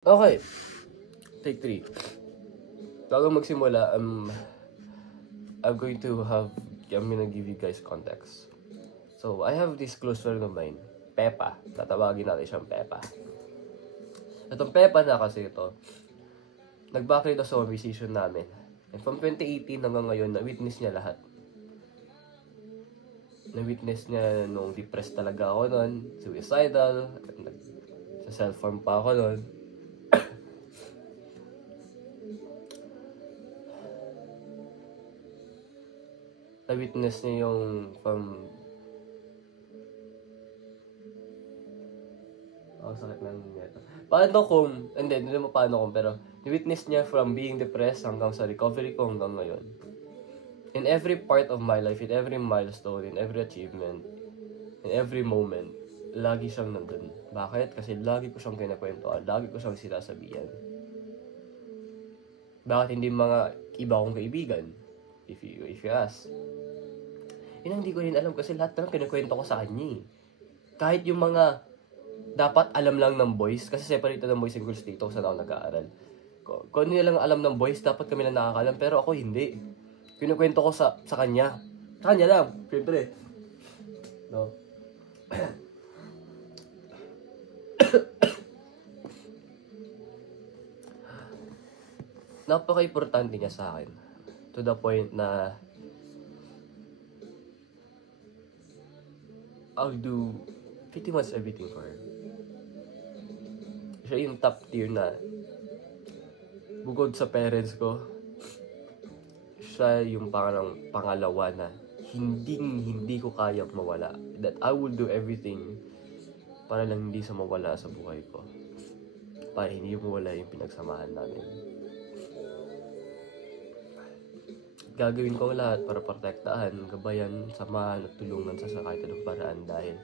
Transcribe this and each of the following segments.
Okay, take 3. Bago magsimula, I'm gonna give you guys context. So, I have this close friend of mine, Pepa. Tatawagin natin siyang Pepa. Itong Pepa na kasi ito, nag-backgrade sa musician namin. And from 2018 hanggang ngayon, na-witness niya lahat. Na-witness niya nung depressed talaga ako nun, suicidal, sa self-harm pa ako nun. Na-witness niya yung sakit lang nito. Paano kung, hindi mo paano kung, pero na-witness niya from being depressed hanggang sa recovery ko hanggang ngayon. In every part of my life, in every milestone, in every achievement, in every moment, lagi siyang nandun. Bakit? Kasi lagi ko siyang kinakwentuhan, lagi ko siyang sinasabihan. Bakit hindi mga iba kong kaibigan? If you ask. Yun ang hindi ko rin alam kasi lahat naman kinakwento ko sa kanya. Kahit yung mga dapat alam lang ng boys, kasi separated ng boys and girls dito kung saan ako nag-aaral. Kung ano lang alam ng boys, dapat kami lang nakakalam, pero ako hindi. Kinukwento ko sa kanya. Sa kanya lang, siyempre. No? Napaka-importante niya sa akin. To the point na I'll do pretty much everything for her. Siya yung top tier na bukod sa parents ko, siya yung pangalawa na hindi ko kayang mawala. That I will do everything para lang hindi sa mawala sa buhay ko. Para hindi mawala yung pinagsamahan namin. Gagawin ko lahat para protektahan, gabayan, samahan at tulungan sa kahit anong paraan dahil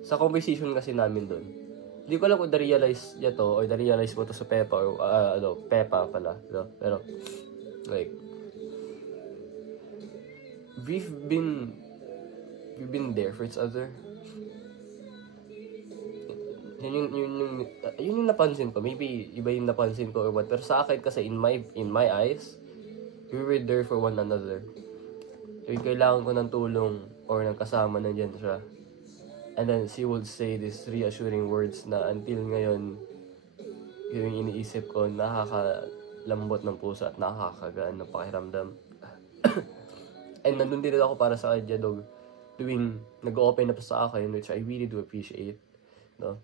sa conversation kasi namin doon, hindi ko alam kung na-realize niya to or na-realize mo to sa Pepa or Pepa pala, no? Pero like we've been there for each other. Yun yung napansin ko. Maybe iba yung napansin ko or what, pero sa akin kasi in my eyes, we were there for one another. Yung kailangan ko ng tulong or ng kasama, nandiyan siya. And then she would say these reassuring words na until ngayon, yung iniisip ko, nakakalambot ng puso at nakakagaan ng pakiramdam. And nandun din ako para sa kanya, dog. Nag-open up sa akin, which I really do appreciate. No?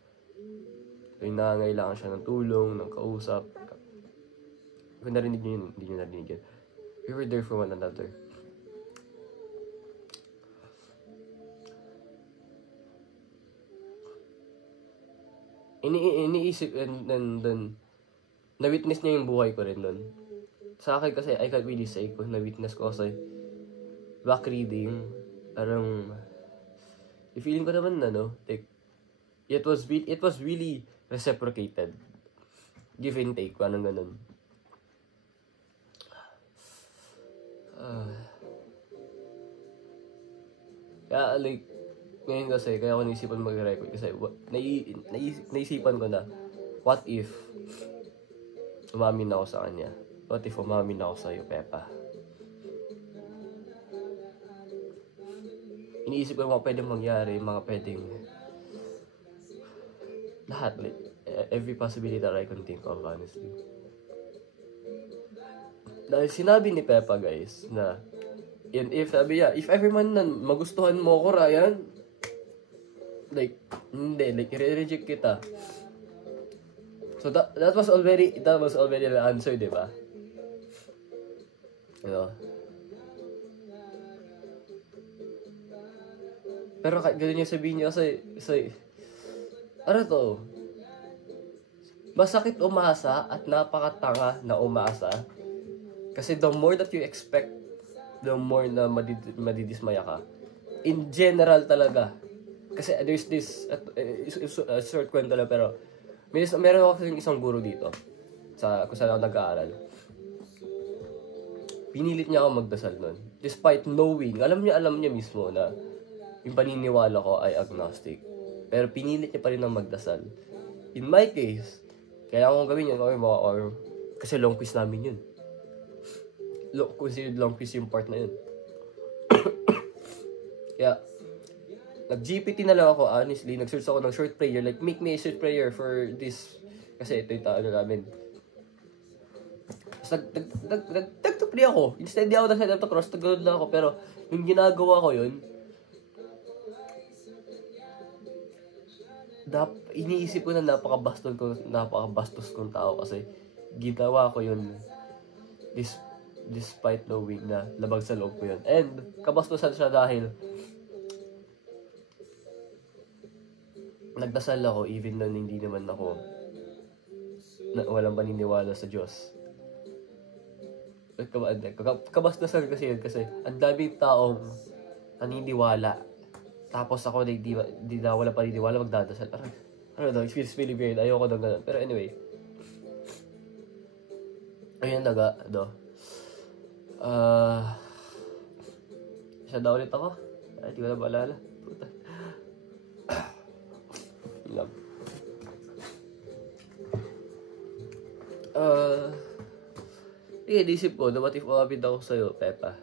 Yung nangangailangan siya ng tulong, ng kausap. Kung narinig niyo yun, hindi niyo narinig yun. We were there for one another. Iniisip and then na-witness niya yung buhay ko rin doon. Sa akin kasi, I can't really say kung na-witness ko kasi back reading, parang feeling ko naman na, no? Like, it was really reciprocated. Give and take, parang ganun. Kaya like, ngayon kasi, kaya ako naisipan mag-record kasi naisipan ko na, what if umamin ako sa kanya? What if umamin ako sa iyo, Pepa? Iniisip ko mga pwedeng mangyari, mga pwedeng lahat, like, every possibility that I can think of, honestly. Dahil sinabi ni Pepa, guys, na if sabi niya, if ever man magustuhan mo ko, Ryan, like, hindi, like, i-reject kita. So, that was already the answer, di ba? You know? Pero ganun niya sabihin niya kasi, ano to? Masakit umasa at napakatanga na umasa. Kasi the more that you expect, the more na madidismaya ka. In general talaga. Kasi there's this, short kwento lang, pero meron ako kasing isang guro dito kung saan ako nag-aaral. Pinilit niya ako magdasal nun. Despite knowing, alam niya mismo na yung paniniwala ko ay agnostic. Pero pinilit niya pa rin ang magdasal. In my case, Kailangan kong gawin yun or kasi long quiz namin yun. Considered long quiz yung part na yun. Kaya, nag-GPT na lang ako, honestly. Nag-search ako ng short prayer. Like, make me a short prayer for this. Kasi ito yung ano namin. Tapos nag-to-pray ako. Instead, di ako na-set up to cross. Nag-load lang ako. Pero, yung ginagawa ko yun, iniisip ko na napakabastos kong tao kasi ginawa ko yun despite knowing na labag sa loob ko yun. And, kabastusan siya dahil nagdasal ako even na hindi naman ako walang paniniwala sa Diyos. Kabastusan kasi yun kasi ang daming taong naniniwala. Tapos ako na hindi na wala paniniwala magdadasal. Parang, I don't know, it feels really weird. Ayoko na ganun. Pero anyway. Ayun isa na ulit ako. Ay, di ko na maalala. Puta. Lang. Naisip ko, what if umabid ako sa'yo, Pepa?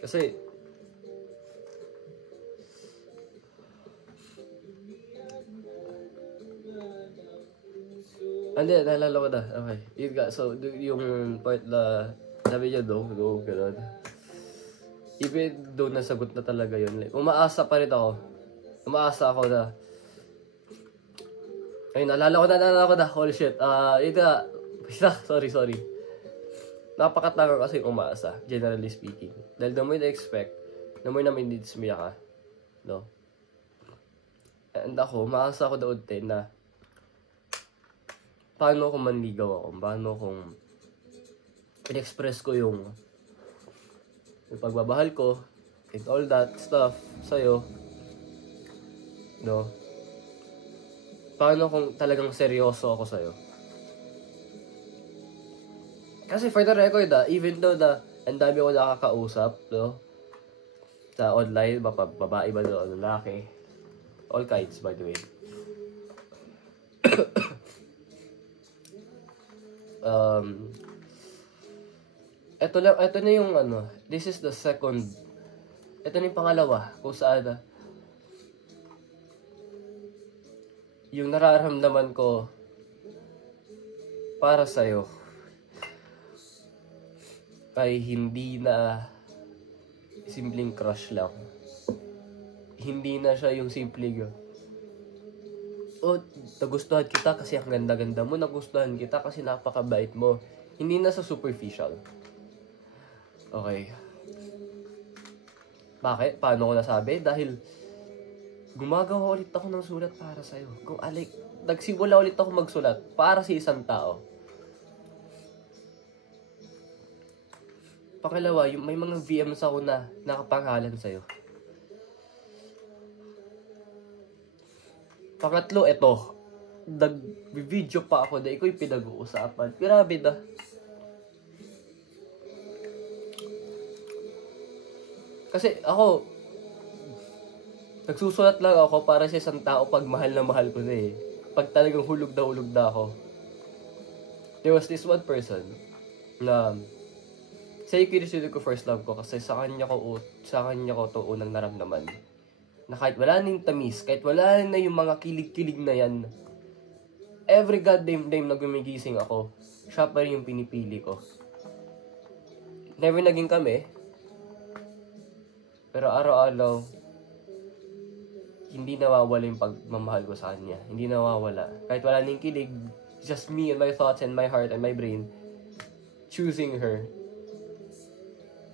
Kasi, naalala ko na. Okay. Yun nga, so, yung part na, sabi niya, no, gano'n. Even though nasagot na talaga yun, like, umaasa pa rin ako. Umaasa ako na, ayun, naalala ko na, holy shit. Yun nga, sorry. Napakatanga kasi umaasa, generally speaking. Dahil the more na-expect, the more na may needs mo ka. No? And ako, umaasa ako daw din na paano kung manligaw ako, paano kung in-express ko yung pagbabahal ko, and all that stuff sa'yo. No? Paano kung talagang seryoso ako sa'yo? Kasi for the record, even though ang dami ko nakakausap, no? Sa online, babae ba o lalaki? All kinds, by the way. Ito na yung this is the second, ito na yung pangalawa, kung saan, yung nararamdaman ko para sa'yo, ay hindi na simpleng crush lang. Hindi na siya yung simpleng nagustuhan kita kasi ang ganda-ganda mo, nagustuhan kita kasi napakabait mo. Hindi na sa superficial. Okay. Bakit? Paano ko nasabi? Dahil gumagawa ulit ako ng sulat para sa'yo. Nagsimula ulit ako magsulat para sa isang tao. Pangalawa, may mga VMs ako na nakapangalan sa'yo. Pangatlo, eto. Nag-video pa ako na ikaw yung pinag-uusapan. Grabe na. Kasi ako, nagsusulat lang ako para sa isang tao pag mahal na mahal ko na eh. Pag talagang hulog na ako. There was this one person na say kinisinig ko first love ko kasi sa kanya ko to unang naramdaman. Na kahit wala na yung tamis, kahit wala na yung mga kilig-kilig na yan, every goddamn time na gumigising ako, siya pa rin yung pinipili ko. Never naging kami, pero araw-araw, hindi nawawala yung pagmamahal ko sa kanya. Hindi nawawala. Kahit wala na yung kilig, just me and my thoughts and my heart and my brain, choosing her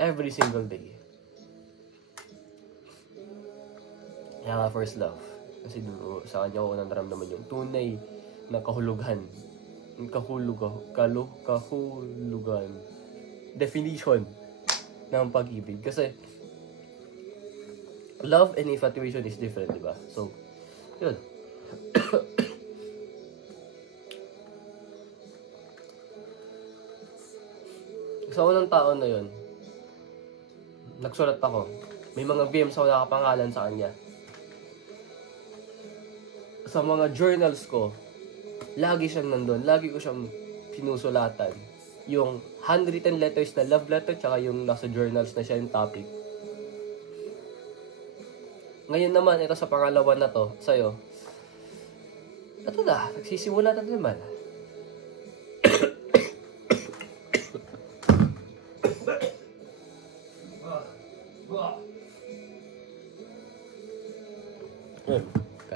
every single day. Kaya nga first love. Kasi sa kanya ko nang naramdaman yung tunay na kahulugan. Kahulugan. Definition ng pag-ibig. Kasi love and infatuation is different, diba? So, yun. Sa unang taon na yun, nagsulat ako. May mga VMs ako nakapangalan sa kanya. sa mga journals ko, lagi siyang nandun. Lagi ko siyang sinusulatan. Yung handwritten letters na love letter, tsaka yung nasa journals na siya yung topic. Ngayon naman, ito sa pangalawa na to, sa'yo. Ito na, nagsisimula na naman.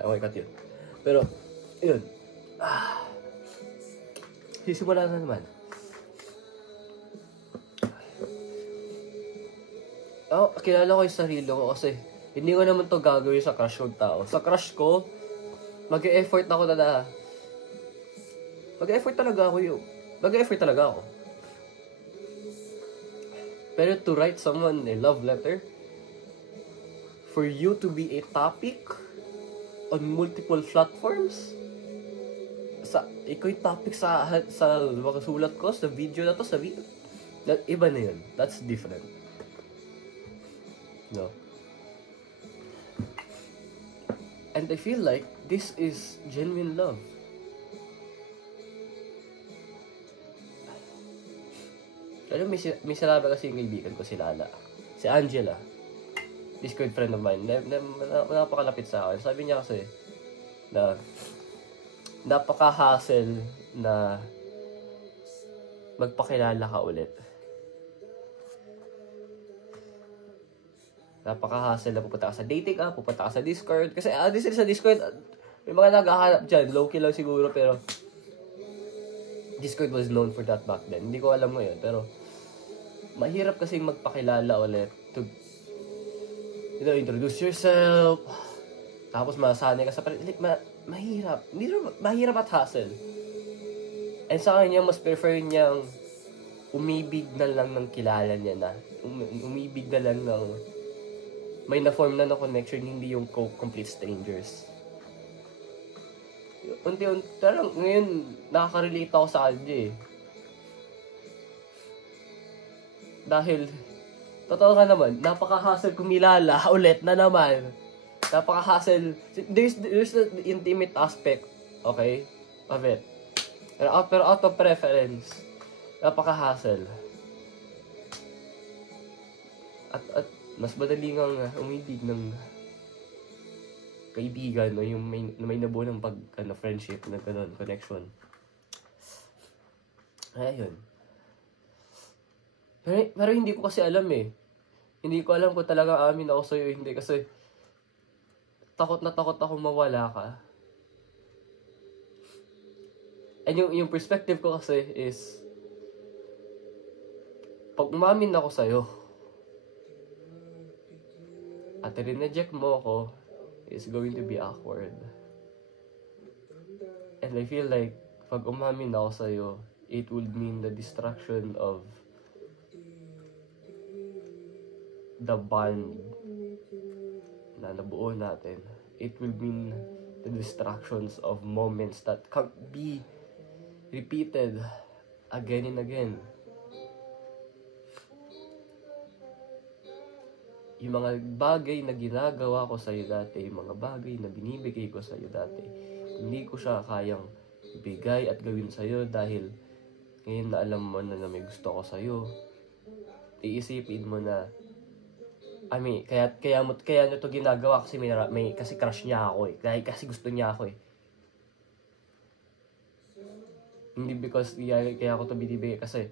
Okay, cut yun. Pero, yun. Sisimula na naman. Kilala ko yung sarili ko kasi hindi ko naman to gagawin sa crush kong tao. Sa crush ko, mag-e-effort ako mag-e-effort talaga ako yun. Mag-e-effort talaga ako. Pero to write someone a love letter, for you to be a topic on multiple platforms, ikaw yung topic sa makasulat ko, sa video na to, iba na yun. That's different. No. And I feel like this is genuine love. Pero may sinabi kasi yung kaibigan ko, si Lala. Si Angela. This good friend of mine. Napakalapit sa akin. Sabi niya kasi na napaka-hassle na magpakilala ka ulit. Napaka-hassle na pupunta ka sa dating app, pupunta ka sa Discord. Kasi sa Discord, may mga naghahanap dyan. Low-key lang siguro, pero Discord was known for that back then. Hindi ko alam ngayon, pero mahirap kasing magpakilala ulit to, introduce yourself. Tapos masanay ka sa mahirap. Mahirap at hassle. And sa kanya, mas prefer niyang umibig na lang ng kilala niya na. Umibig na lang ng may na-form na connection, hindi yung complete strangers. Unti-unti, parang ngayon, nakaka-relate ako sa kanya eh. Dahil, totoo ka naman, napaka-hassle kumilala ulit na naman. Napaka-hassle. There's the intimate aspect, okay, of it. Pero out of preference, napaka-hassle. At mas madali ngang umibig ng kaibigan, no? Yung may nabuo ng friendship, na gano'n, connection. Ayun. Pero hindi ko kasi alam eh. Hindi ko alam kung talaga amin ako sa'yo, hindi. Kasi takot na takot ako mawala ka. And yung perspective ko kasi is, pag umamin ako sa'yo, at rineject mo ako, is going to be awkward. And I feel like, pag umamin ako sa'yo, it would mean the destruction of the bond na nabuo natin. It will mean the distractions of moments that can't be repeated again and again. Yung mga bagay na ginagawa ko sa'yo dati, yung mga bagay na binibigay ko sa'yo dati, hindi ko siya kayang ibigay at gawin sa'yo dahil ngayon na alam mo na may gusto ko sa'yo. Iisipin mo na, kaya nyo to ginagawa kasi kasi crush niya ako eh. Kasi gusto niya ako eh. Hindi because kaya ako to binibigay kasi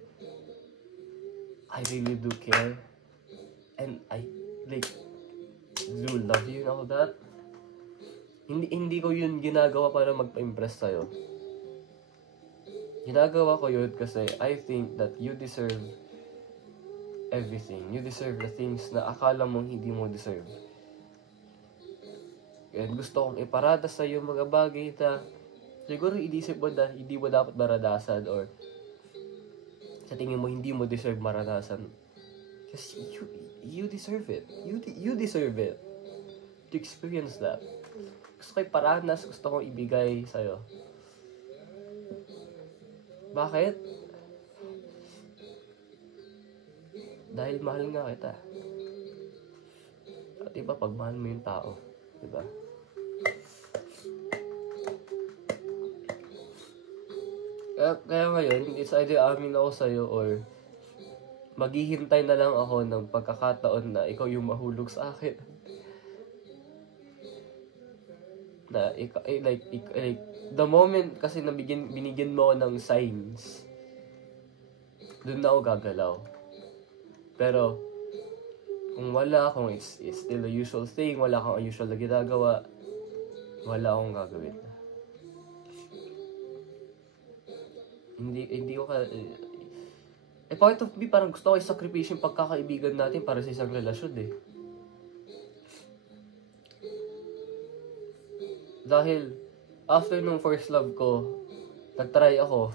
I really do care. And I do love you and all that. Hindi ko yun ginagawa para magpa-impress sa'yo. Ginagawa ko yun kasi I think that you deserve everything. You deserve the things na akala mong hindi mo deserve. And gusto kong iparada sa'yo mga bagay na siguro inisip mo na hindi mo dapat maranasan or sa tingin mo hindi mo deserve maranasan. Kasi you deserve it. You deserve it. To experience that. Gusto ko iparanas, gusto kong ibigay sa'yo. Bakit? Dahil mahal nga kita. At iba, pag mahal mo yung tao. Diba? Kaya ngayon, it's either amin ako sa'yo or maghihintay na lang ako ng pagkakataon na ikaw yung mahulog sa akin. Na like the moment kasi na binigyan mo ako ng signs, doon na ako gagalaw. Pero kung wala, kung it's still the usual thing, wala kang unusual na ginagawa, wala akong gagawin. Hindi ko part of me, parang gusto ko i-sacrifice yung pagkakaibigan natin para sa isang relasyon eh. Dahil, after nung first love ko, nag-try ako,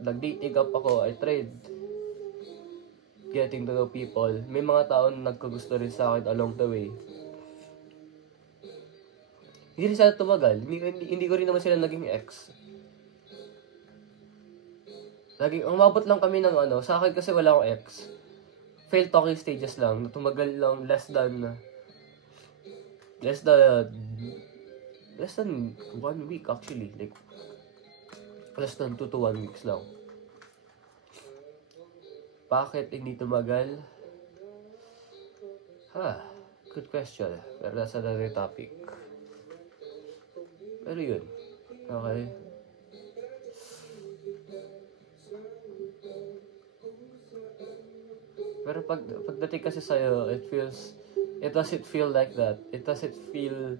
nag-dating up ako, I tried getting to know people. May mga tao na nagkagusto rin sa akin along the way. Hindi rin sila tumagal, hindi ko rin naman sila naging ex. Umabot lang kami ng sa akin kasi wala akong ex. Failed talking stages lang, tumagal lang less than 1 week actually, like less than 2 to 1 weeks lang. Bakit hindi tumagal? Good question. Pero that's another topic. Pero yun. Okay. Pero pagdating kasi sa'yo, it doesn't feel like that. It doesn't feel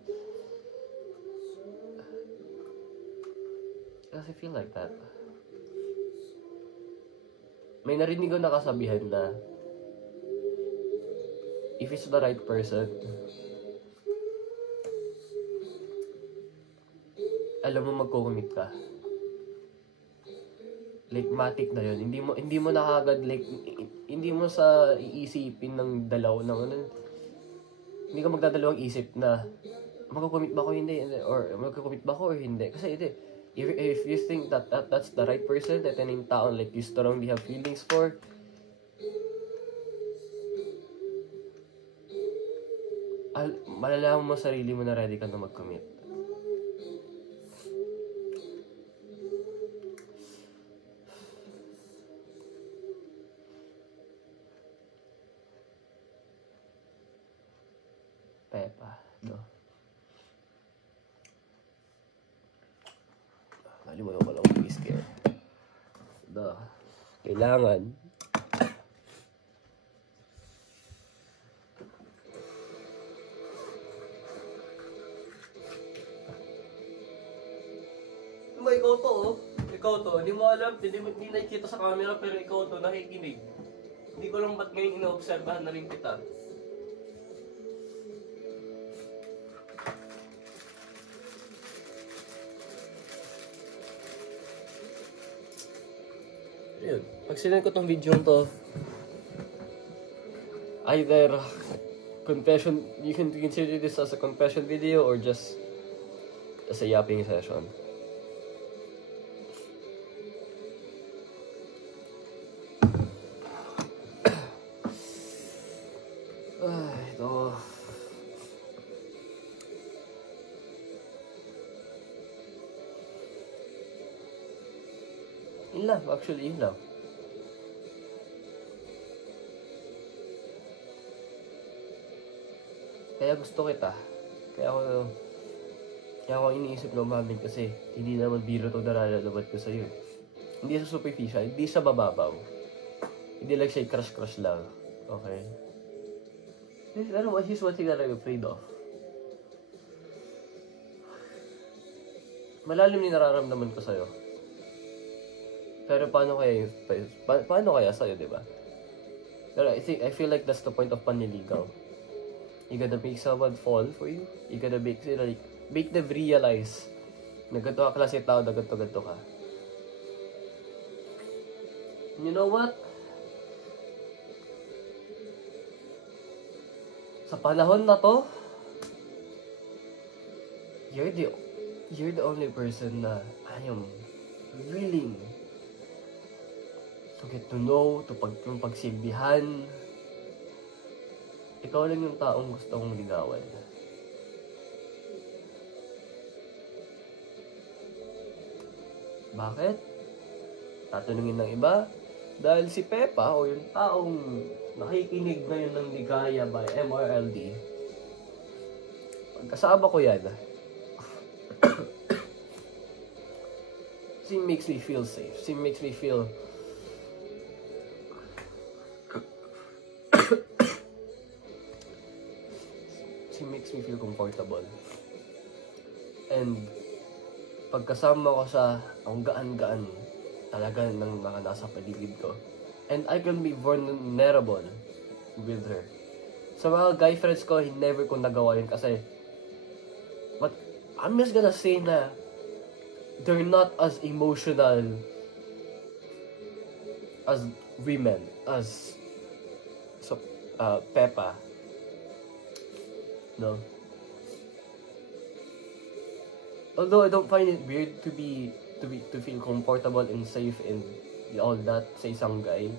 like that. May narinig ko na kasabihan na if it's the right person, alam mo magko-commit ka. Like matik na yun. Hindi mo nakagad like hindi mo sa iisipin ng dalaw ng hindi ka magdadalawang isip na magko-commit ba ako hindi or magko-commit ba ako or hindi. Kasi if you think that's the right person, that yung taon like you strongly have feelings for, malalaman mo sarili mo na ready ka na mag-commit. Pepa, no? Nalimutan ko lang please care. Kailangan ikaw to, hindi mo alam, hindi nakikita sa camera pero ikaw to, nakikinig. Hindi ko lang ba't ngayon ina-obserbahan na rin kita. Ayun, pag sinend ko tong video to, either confession, you can consider this as a confession video or just as a yapping session. Ito. Yun lang, actually, yun lang. Kaya gusto kita. Kaya ako iniisip na umamin kasi hindi naman biro to naralalabad ko sa'yo. Hindi sa superficial, hindi sa bababaw. Hindi lang siya crush lang. Okay? Ano, here's one thing that I'm afraid of. Malalim yung nararamdaman ko sa'yo. Pero paano kaya sa'yo, di ba? Pero I feel like that's the point of panliligaw. You gotta make someone fall for you. You gotta make them realize na ganito ka klase tao, na ganito ka. You know what? Sa panahon na to, you're the only person na I am willing to get to know, yung pagsilbihan. Ikaw lang yung taong gusto kong ligawan. Bakit? tatanungin ng iba. Dahil si Pepa o yung taong nakikinig ngayon ng Ligaya by MRLD, pagkasama ko yan, she makes me feel safe. She makes me feel comfortable. And pagkasama ko sa ang gaan-gaan talaga ng mga nasa paligid ko. And I can be vulnerable with her. Sa mga guy friends ko, never ko nagawa yun kasi but I'm just gonna say na they're not as emotional as women, as Pepa. No? Although I don't find it weird to feel comfortable and safe and all that sa isang guy.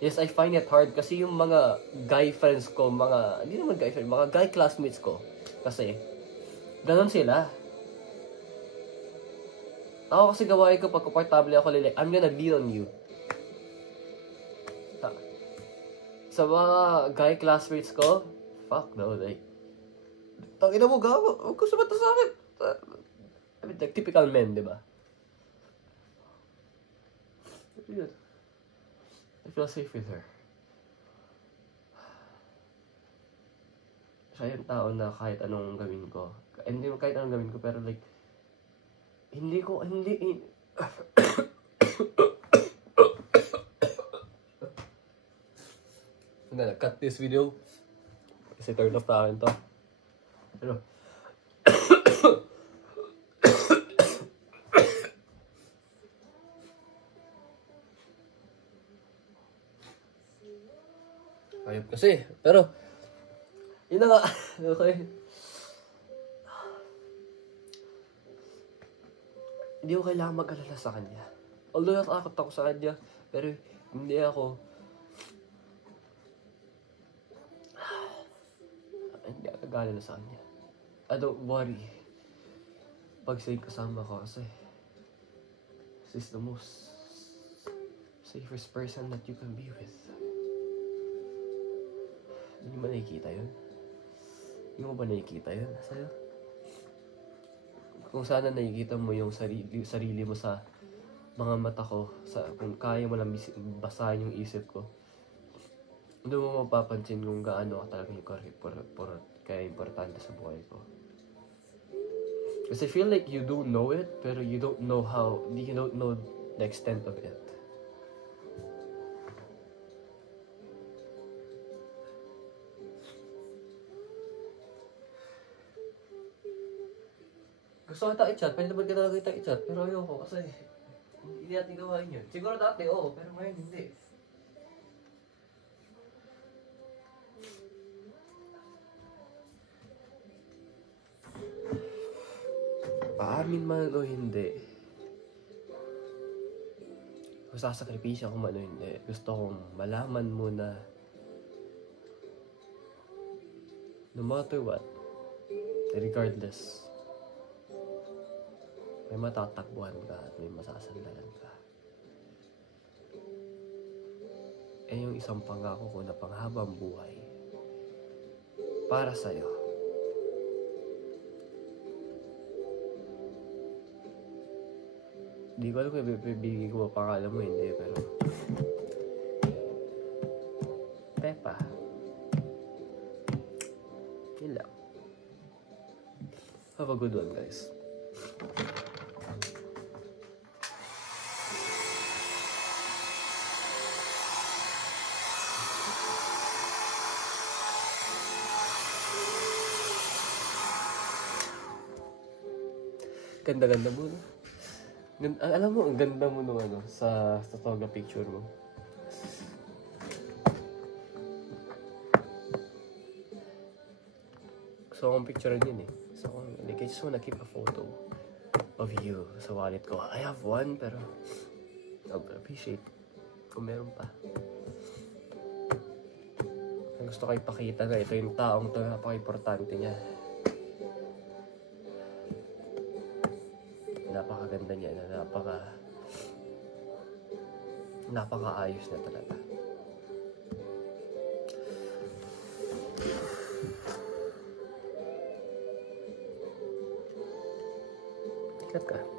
Yes, I find it hard kasi yung mga guy friends ko, hindi naman guy friends, mga guy classmates ko. Kasi, ganon sila. Ako kasi gawain ko pag komportable ako, like, I'm gonna lean on you. Sa mga guy classmates ko, fuck no, like, tangina mo, gago, huwag ko sumata sa akin. I mean, like, typical men, di ba? I feel safe with her. Siya yung tao na kahit anong gawin ko. Hindi mo kahit anong gawin ko, pero like, hindi I'm gonna cut this video. Kasi turn off na akin to. Pero, ayop kasi. Pero, yun na nga. Okay. Hindi ko kailangan mag-alala sa kanya. Although natakot ako sa kanya, pero hindi ako nag-alala sa kanya. I don't worry pag sa'yo kasama ko kasi she's the most safest person that you can be with. Hindi mo nakikita yun? Hindi mo ba nakikita yun sa'yo? Kung sana nakikita mo yung sarili mo sa mga mata ko, kung kaya mo lang basahin yung isip ko, hindi mo mapapansin kung gaano ka talaga yung kaya importante sa buhay ko. Kasi I feel like you don't know it, pero you don't know the extent of it. Gusto kita i-chat, pwede naman ka talaga kita i-chat, pero ayoko kasi hindi natin gawain yun. Siguro dati oo, pero ngayon hindi. Paamin man o hindi, kung sasakripisya ko man o hindi, gusto kong malaman mo na no matter what, regardless, may matatakbuhan ka at may masasandalan ka. Eh yung isang pangako ko na panghabang buhay para sa'yo. Di ko alam kung ibibigay ko pangalan mo, hindi, pero Pepa. Yun lang. Have a good one, guys. Ganda-ganda mo, no? Alam mo, ang ganda mo nung sa toga picture mo. Gusto kong picture yun eh. I just wanna keep a photo of you sa wallet ko. I have one, pero I would appreciate kung meron pa. Gusto ko ipakita na ito yung taong to, napaka-importante niya. Napakaganda niya, napakaayos na talaga. Sikat ka.